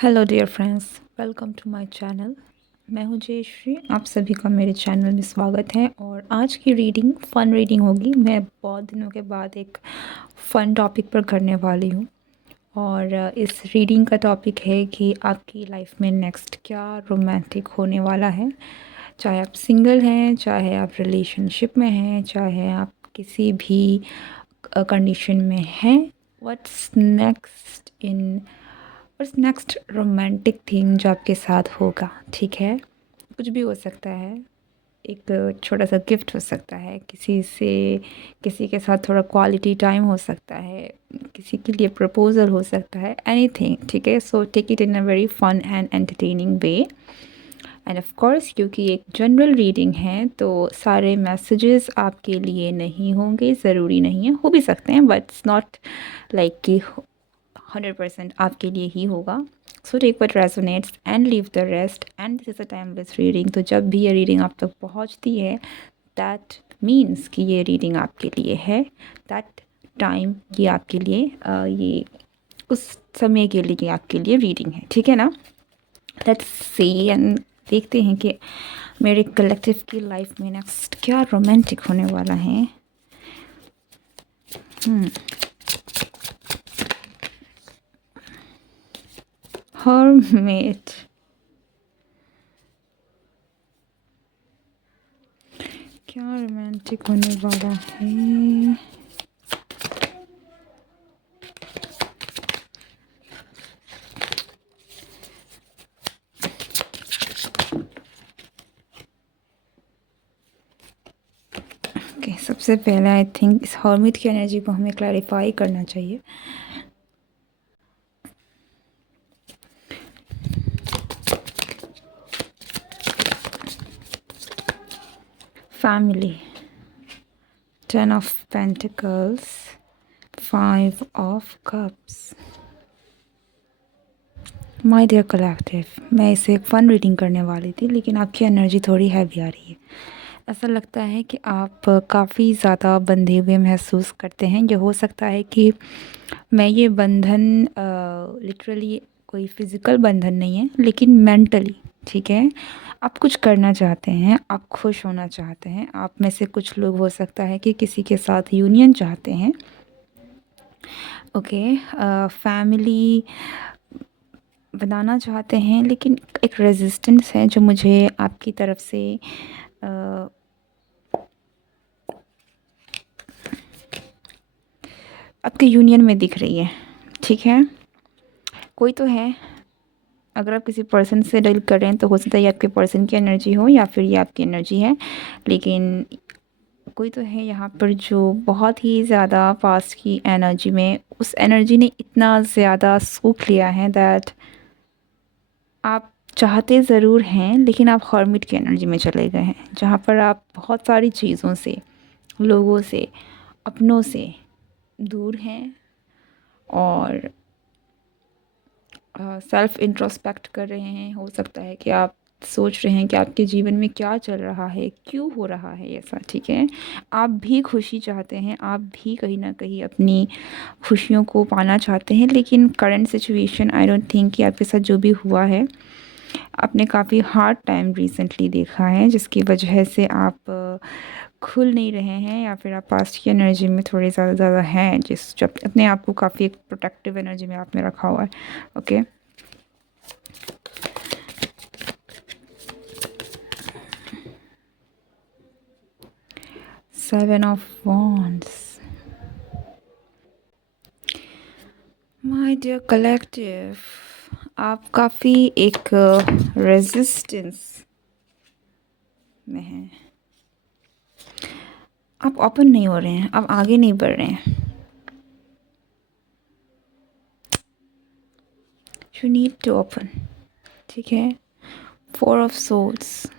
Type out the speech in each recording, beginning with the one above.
Hello dear friends, welcome to my channel. मैं हूं जयश्री। आप सभी का मेरे चैनल में स्वागत है। और आज की रीडिंग फ़न रीडिंग होगी। मैं बहुत दिनों के बाद एक फ़न टॉपिक पर करने वाली हूं। और इस रीडिंग का टॉपिक है कि आपकी लाइफ में नेक्स्ट क्या रोमांटिक होने वाला है। चाहे आप सिंगल हैं, चाहे आप रिलेशनशिप में हैं, चाहे आप किसी भी कंडीशन में हैं। व्हाट्स नेक्स्ट रोमांटिक थिंग जो आपके साथ होगा। ठीक है, कुछ भी हो सकता है। एक छोटा सा गिफ्ट हो सकता है, किसी के साथ थोड़ा क्वालिटी टाइम हो सकता है, किसी के लिए प्रपोजल हो सकता है, एनीथिंग। ठीक है, so take it in a very fun and entertaining way. And of course, क्योंकि एक जनरल रीडिंग है तो सारे मैसेजेस आपके लिए नहीं होंगे, ज़रूरी नहीं है, हो भी सकते हैं, बट इट्स नॉट लाइक कि 100% आपके लिए ही होगा। So take what resonates and leave the rest, and this is a timeless reading. तो जब भी ये रीडिंग आप तक पहुंचती है, दैट मीन्स कि ये रीडिंग आपके लिए है। दैट टाइम ये आपके लिए ये उस समय के लिए आपके लिए रीडिंग है। ठीक है ना? लेट्स सी एंड देखते हैं कि मेरे कलेक्टिव की लाइफ में नेक्स्ट क्या रोमांटिक होने वाला है। हर्मिट, क्या रोमांटिक होने वाला है। ओके, सबसे पहले आई थिंक इस हर्मिट की एनर्जी को हमें क्लैरिफाई करना चाहिए। Family, 10 of Pentacles, 5 of Cups। My dear collective, मैं इसे एक फ़न रीडिंग करने वाली थी, लेकिन आपकी एनर्जी थोड़ी हैवी आ रही है। ऐसा लगता है कि आप काफ़ी ज़्यादा बंधे हुए महसूस करते हैं। ये हो सकता है कि मैं ये बंधन लिटरली कोई फिज़िकल बंधन नहीं है, लेकिन मेंटली। ठीक है, आप कुछ करना चाहते हैं, आप खुश होना चाहते हैं। आप में से कुछ लोग हो सकता है कि किसी के साथ यूनियन चाहते हैं। ओके, फैमिली बनाना चाहते हैं, लेकिन एक रेजिस्टेंस है जो मुझे आपकी तरफ से आपके यूनियन में दिख रही है। ठीक है, कोई तो है। अगर आप किसी पर्सन से डील कर रहे हैं तो हो सकता है ये आपके पर्सन की एनर्जी हो या फिर ये आपकी एनर्जी है, लेकिन कोई तो है यहाँ पर जो बहुत ही ज़्यादा पास्ट की एनर्जी में, उस एनर्जी ने इतना ज़्यादा सूख लिया है दैट आप चाहते ज़रूर हैं, लेकिन आप हर्मिट की एनर्जी में चले गए हैं, जहाँ पर आप बहुत सारी चीज़ों से, लोगों से, अपनों से दूर हैं और सेल्फ इंट्रोस्पेक्ट कर रहे हैं। हो सकता है कि आप सोच रहे हैं कि आपके जीवन में क्या चल रहा है, क्यों हो रहा है ऐसा। ठीक है, आप भी खुशी चाहते हैं, आप भी कहीं ना कहीं अपनी खुशियों को पाना चाहते हैं, लेकिन current situation, I don't think कि आपके साथ जो भी हुआ है, आपने काफ़ी हार्ड टाइम रिसेंटली देखा है, जिसकी वजह से आप खुल नहीं रहे हैं, या फिर आप पास्ट की एनर्जी में थोड़े ज़्यादा हैं, जिस जब अपने आप को काफ़ी एक प्रोटेक्टिव एनर्जी में आपने रखा हुआ है। Okay, Seven of Wands। My dear collective, आप काफ़ी एक रेजिस्टेंस में हैं। आप ओपन नहीं हो रहे हैं, आप आगे नहीं बढ़ रहे हैं। You need to open. ठीक है, 4 of Swords।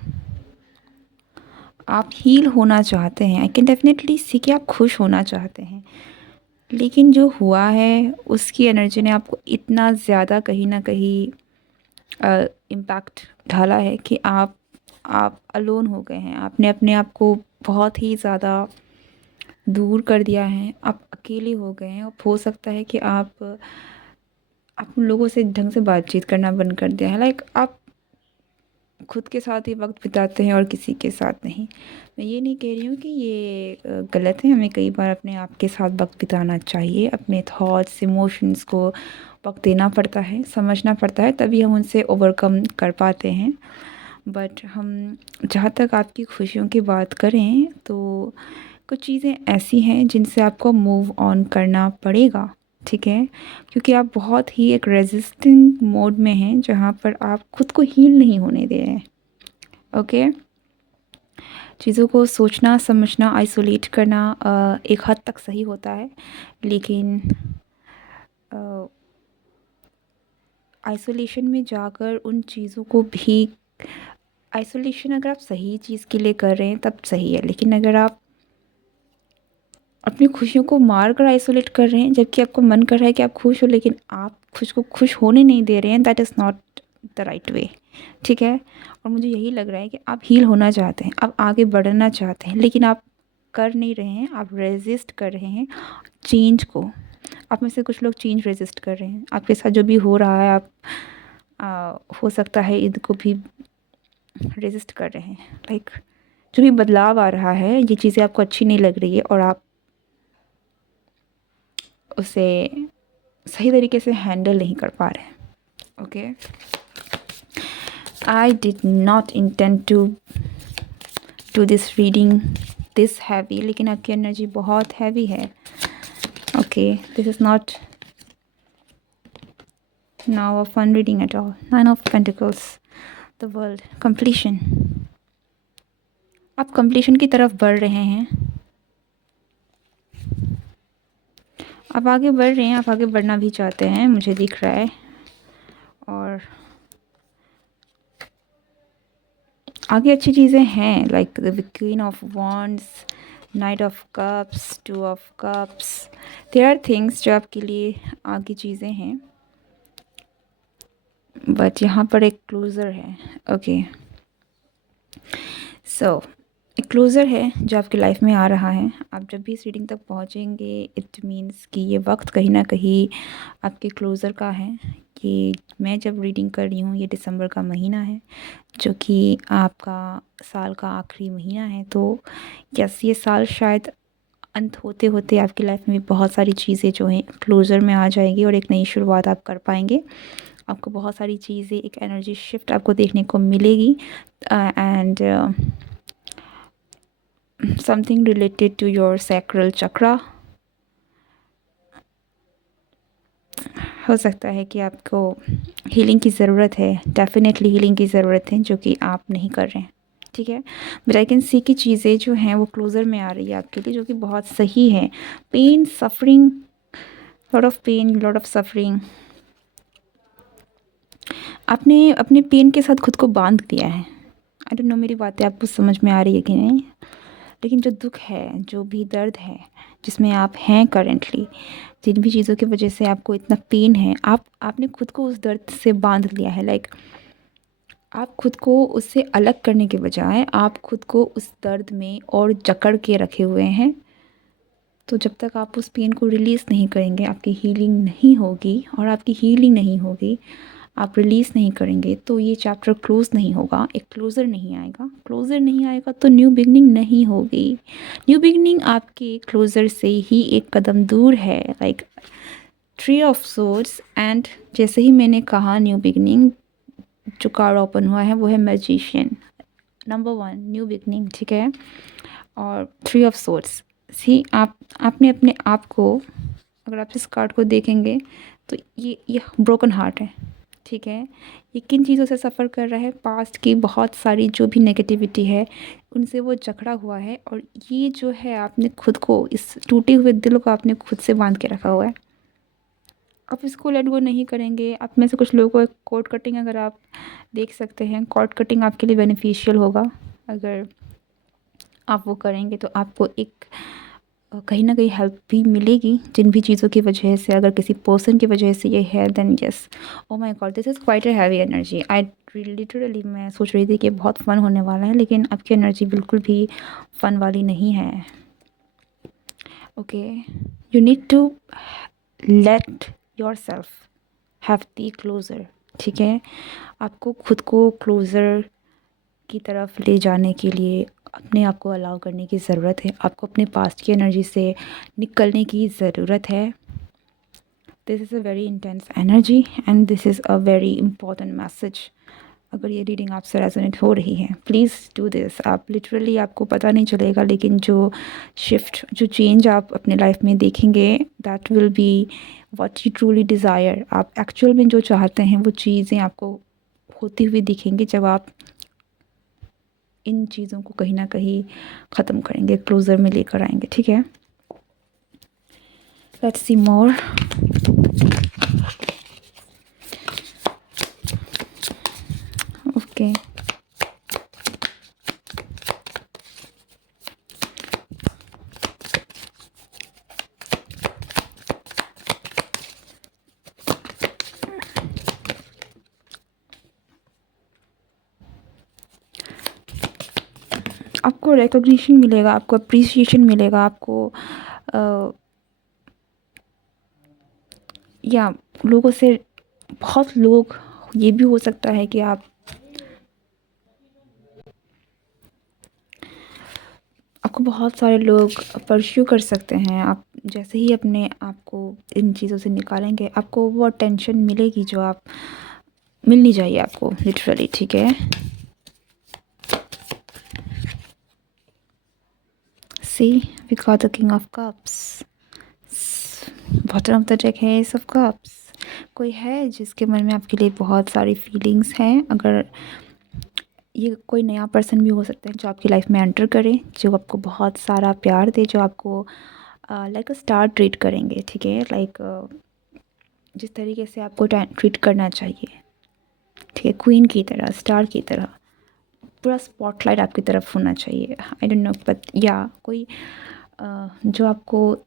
आप हील होना चाहते हैं, आई कैन डेफिनेटली सी कि आप खुश होना चाहते हैं, लेकिन जो हुआ है उसकी एनर्जी ने आपको इतना ज़्यादा कहीं ना कहीं इम्पैक्ट डाला है कि आप अलोन हो गए हैं। आपने अपने आप को बहुत ही ज़्यादा दूर कर दिया है, आप अकेले हो गए हैं। और हो सकता है कि आप उन लोगों से ढंग से बातचीत करना बंद कर दिया है। लाइक आप खुद के साथ ही वक्त बिताते हैं और किसी के साथ नहीं। मैं ये नहीं कह रही हूँ कि ये गलत है, हमें कई बार अपने आप के साथ वक्त बिताना चाहिए, अपने थॉट्स इमोशंस को वक्त देना पड़ता है, समझना पड़ता है, तभी हम उनसे ओवरकम कर पाते हैं। बट हम जहाँ तक आपकी खुशियों की बात करें तो कुछ चीज़ें ऐसी हैं जिनसे आपको मूव ऑन करना पड़ेगा, ठीक है? क्योंकि आप बहुत ही एक रेजिस्टिंग मोड में हैं जहाँ पर आप खुद को हील नहीं होने दे रहे हैं, ओके? चीज़ों को सोचना समझना आइसोलेट करना एक हद तक सही होता है, लेकिन आइसोलेशन में जाकर उन चीज़ों को भी आइसोलेशन अगर आप सही चीज़ के लिए कर रहे हैं तब सही है, लेकिन अगर आप अपनी खुशियों को मार कर आइसोलेट कर रहे हैं जबकि आपको मन कर रहा है कि आप खुश हो लेकिन आप खुद को खुश होने नहीं दे रहे हैं, that is not the right way, ठीक है? और मुझे यही लग रहा है कि आप हील होना चाहते हैं, आप आगे बढ़ना चाहते हैं, लेकिन आप कर नहीं रहे हैं, आप रेजिस्ट कर रहे हैं चेंज को। आप में से कुछ लोग चेंज रेजिस्ट कर रहे हैं, आपके साथ जो भी हो रहा है आप हो सकता है इनको भी रेजिस्ट कर रहे हैं। लाइक जो भी बदलाव आ रहा है ये चीज़ें आपको अच्छी नहीं लग रही है और आप उसे सही तरीके से हैंडल नहीं कर पा रहे। Okay, I did not intend to do this reading this heavy, लेकिन आपकी एनर्जी बहुत हैवी है। Okay, this is not now a fun reading at all. 9 of pentacles, the world, completion. आप कंप्लीशन की तरफ बढ़ रहे हैं, आप आगे बढ़ रहे हैं, आप आगे बढ़ना भी चाहते हैं, मुझे दिख रहा है। और आगे अच्छी चीज़ें हैं, like the queen of wands, knight of cups, 2 of cups. There are things जो आपके लिए आगे चीज़ें हैं, बट यहाँ पर एक क्लोज़र है। ओके, सो एक क्लोज़र है जो आपकी लाइफ में आ रहा है। आप जब भी इस रीडिंग तक पहुँचेंगे इट मीन्स कि ये वक्त कहीं ना कहीं आपके क्लोज़र का है। कि मैं जब रीडिंग कर रही हूँ, ये दिसंबर का महीना है जो कि आपका साल का आखिरी महीना है, तो यस ये साल शायद अंत होते होते आपकी लाइफ में भी बहुत सारी चीज़ें जो हैं क्लोज़र में आ जाएगी और एक नई शुरुआत आप कर पाएंगे। आपको बहुत सारी चीज़ें, एक एनर्जी शिफ्ट आपको देखने को मिलेगी and something related to your sacral chakra. हो सकता है कि आपको हीलिंग की ज़रूरत है, डेफिनेटली हीलिंग की ज़रूरत है जो कि आप नहीं कर रहे हैं, ठीक है? बट आई कैन सी की चीज़ें जो हैं वो क्लोज़र में आ रही है आपके लिए, जो कि बहुत सही है। Pain, suffering, lot of pain, lot of suffering. आपने अपने पेन के साथ खुद को बांध दिया है। आई डोंट नो मेरी बातें आपको समझ में आ रही है कि नहीं, लेकिन जो दुख है, जो भी दर्द है जिसमें आप हैं करेंटली, जिन भी चीज़ों की वजह से आपको इतना पेन है, आपने खुद को उस दर्द से बांध लिया है। लाइक आप खुद को उससे अलग करने के बजाय आप खुद को उस दर्द में और जकड़ के रखे हुए हैं। तो जब तक आप उस पेन को रिलीज़ नहीं करेंगे आपकी हीलिंग नहीं होगी, और आपकी हीलिंग नहीं होगी, आप रिलीज़ नहीं करेंगे तो ये चैप्टर क्लोज़ नहीं होगा, एक क्लोज़र नहीं आएगा। क्लोज़र नहीं आएगा तो न्यू बिगनिंग नहीं होगी। न्यू बिगनिंग आपके क्लोज़र से ही एक कदम दूर है। लाइक 3 ऑफ सोर्ड्स एंड जैसे ही मैंने कहा न्यू बिगनिंग, जो कार्ड ओपन हुआ है वो है मैजिशियन, नंबर 1 न्यू बिगनिंग, ठीक है? और 3 ऑफ सोर्ड्स। सी आपने अपने आप को, अगर आप इस कार्ड को देखेंगे तो ये ब्रोकन हार्ट है, ठीक है? ये किन चीज़ों से सफ़र कर रहा है? पास्ट की बहुत सारी जो भी नेगेटिविटी है उनसे वो जकड़ा हुआ है, और ये जो है आपने खुद को, इस टूटे हुए दिल को आपने खुद से बांध के रखा हुआ है। आप इसको लेट गो नहीं करेंगे। आप में से कुछ लोगों को कॉर्ड कटिंग, अगर आप देख सकते हैं, कॉर्ड कटिंग आपके लिए बेनिफिशियल होगा। अगर आप वो करेंगे तो आपको एक कहीं ना कहीं हेल्प भी मिलेगी जिन भी चीज़ों की वजह से, अगर किसी पर्सन की वजह से ये है then yes. Oh my God, this is quite a heavy energy. I literally मैं सोच रही थी कि बहुत फ़न होने वाला है, लेकिन आपकी एनर्जी बिल्कुल भी फ़न वाली नहीं है। Okay, you need to let yourself have the closure, ठीक है? आपको खुद को क्लोज़र की तरफ ले जाने के लिए अपने आप को अलाउ करने की ज़रूरत है। आपको अपने पास्ट की एनर्जी से निकलने की ज़रूरत है। This is a very intense energy and this is a very important message. अगर ये रीडिंग आपसे रेजोनेट हो रही है, प्लीज़ डू दिस। आप लिटरली, आपको पता नहीं चलेगा, लेकिन जो शिफ्ट, जो चेंज आप अपने लाइफ में देखेंगे, that will be what you truly desire. आप एक्चुअल में जो चाहते हैं वो चीज़ें आपको होती हुई दिखेंगी जब आप इन चीज़ों को कहीं ना कहीं ख़त्म करेंगे, क्लोज़र में लेकर आएंगे, ठीक है? Let's see more. ओके, आपको रिकॉग्निशन मिलेगा, आपको अप्रिसिएशन मिलेगा, आपको या लोगों से, बहुत लोग, ये भी हो सकता है कि आपको बहुत सारे लोग परस्यू कर सकते हैं। आप जैसे ही अपने आप को इन चीज़ों से निकालेंगे, आपको वो अटेंशन मिलेगी जो आप मिलनी चाहिए आपको, लिटरली, ठीक है? See, we got the king of cups. Bottom of the deck है एस ऑफ कप्स। कोई है जिसके मन में आपके लिए बहुत सारी फीलिंग्स हैं। अगर ये कोई नया पर्सन भी हो सकता है जो आपकी लाइफ में एंटर करे, जो आपको बहुत सारा प्यार दे, जो आपको लाइक अ स्टार ट्रीट करेंगे, ठीक है? लाइक जिस तरीके से आपको ट्रीट करना चाहिए, ठीक है? क्वीन की तरह, स्टार की तरह, पूरा स्पॉटलाइट आपकी तरफ होना चाहिए। आई डोंट नो, बट या कोई जो आपको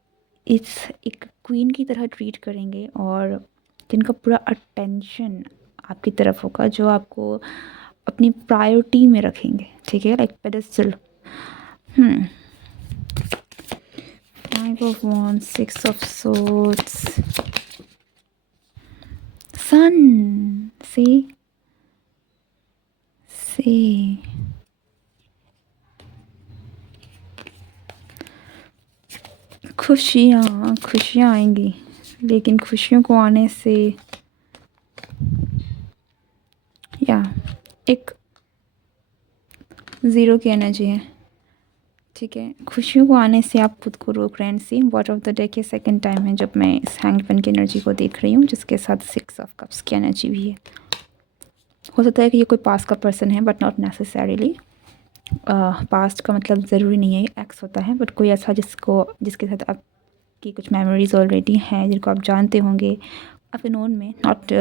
इस एक क्वीन की तरह ट्रीट करेंगे और जिनका पूरा अटेंशन आपकी तरफ होगा, जो आपको अपनी प्रायोरिटी में रखेंगे, ठीक है? Like pedestal. Five of wands, six of swords, सन। सी खुशियाँ, खुशियाँ आएंगी, लेकिन खुशियों को आने से या एक ज़ीरो की एनर्जी है, ठीक है? खुशियों को आने से आप खुद को रोक रहे हैं। सी, बॉटम ऑफ द डेक ये सेकंड टाइम है जब मैं इस हैंगमैन की एनर्जी को देख रही हूँ, जिसके साथ सिक्स ऑफ कप्स की एनर्जी भी है। हो सकता है कि ये कोई पास्ट का पर्सन है, बट नॉट नेसेसरीली। पास्ट का मतलब ज़रूरी नहीं है एक्स होता है, बट कोई ऐसा जिसके साथ आपकी कुछ मेमोरीज ऑलरेडी हैं, जिनको आप जानते होंगे अपने नोन में। नॉट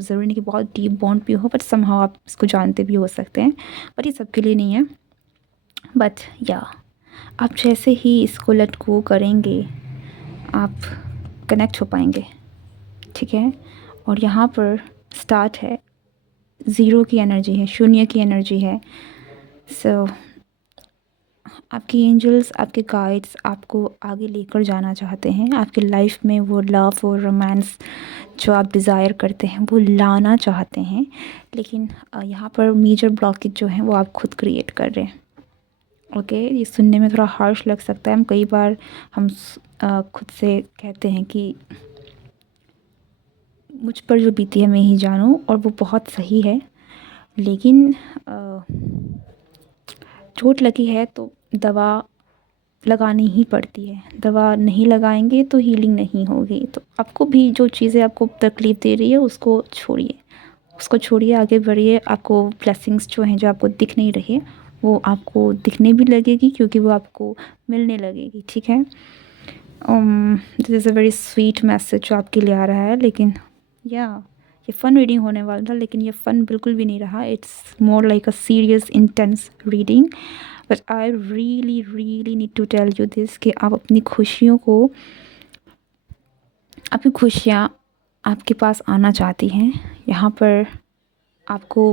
ज़रूरी नहीं कि बहुत डीप बॉन्ड भी हो, बट समहाउ आप इसको जानते भी हो सकते हैं, बट ये सबके लिए नहीं है। बट या आप जैसे ही इसको लेट गो करेंगे, आप कनेक्ट हो पाएंगे, ठीक है? और यहाँ पर स्टार्ट है, ज़ीरो की एनर्जी है, शून्य की एनर्जी है। सो आपकी एंजल्स, आपके गाइड्स आपको आगे लेकर जाना चाहते हैं। आपकी लाइफ में वो लव और रोमांस जो आप डिज़ायर करते हैं वो लाना चाहते हैं, लेकिन यहाँ पर मेजर ब्लॉकेज जो है वो आप खुद क्रिएट कर रहे हैं। ओके, ये सुनने में थोड़ा हार्श लग सकता है। हम कई बार खुद से कहते हैं कि मुझ पर जो बीती है मैं ही जानूँ, और वो बहुत सही है, लेकिन चोट लगी है तो दवा लगानी ही पड़ती है। दवा नहीं लगाएंगे तो हीलिंग नहीं होगी। तो आपको भी जो चीज़ें आपको तकलीफ़ दे रही है उसको छोड़िए, उसको छोड़िए, आगे बढ़िए। आपको ब्लेसिंग्स जो हैं, जो आपको दिख नहीं रही, वो आपको दिखने भी लगेगी, क्योंकि वो आपको मिलने लगेगी, ठीक है? This is a very sweet message जो आपके लिए आ रहा है, लेकिन या ये फ़न रीडिंग होने वाला था, लेकिन ये फ़न बिल्कुल भी नहीं रहा। It's more like a serious intense reading. But I really really need to tell you this कि आप अपनी खुशियों को, आपकी खुशियाँ आपके पास आना चाहती हैं। यहाँ पर आपको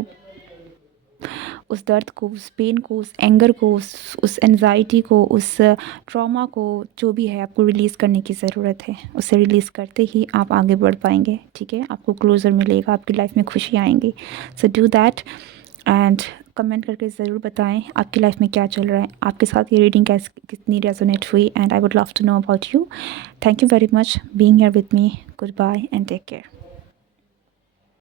उस दर्द को, उस पेन को, उस एंगर को, उस एंजाइटी को, उस ट्रॉमा को, जो भी है आपको रिलीज़ करने की ज़रूरत है। उसे रिलीज़ करते ही आप आगे बढ़ पाएंगे, ठीक है। आपको क्लोज़र मिलेगा, आपकी लाइफ में खुशी आएंगी। So do that and comment करके ज़रूर बताएं आपकी लाइफ में क्या चल रहा है, आपके साथ ये रीडिंग कितनी रेजोनेट हुई, and I would love to know about you. Thank you very much being here with me. Goodbye and take care.